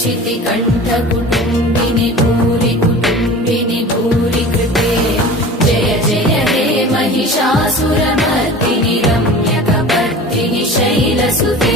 शितिकण्ठकुटुम्बिनि भूरि कुटुम्बिनि भूरि कृते जय जय हे महिषासुरमर्दिनि रम्यकपर्दिनि शैलसुते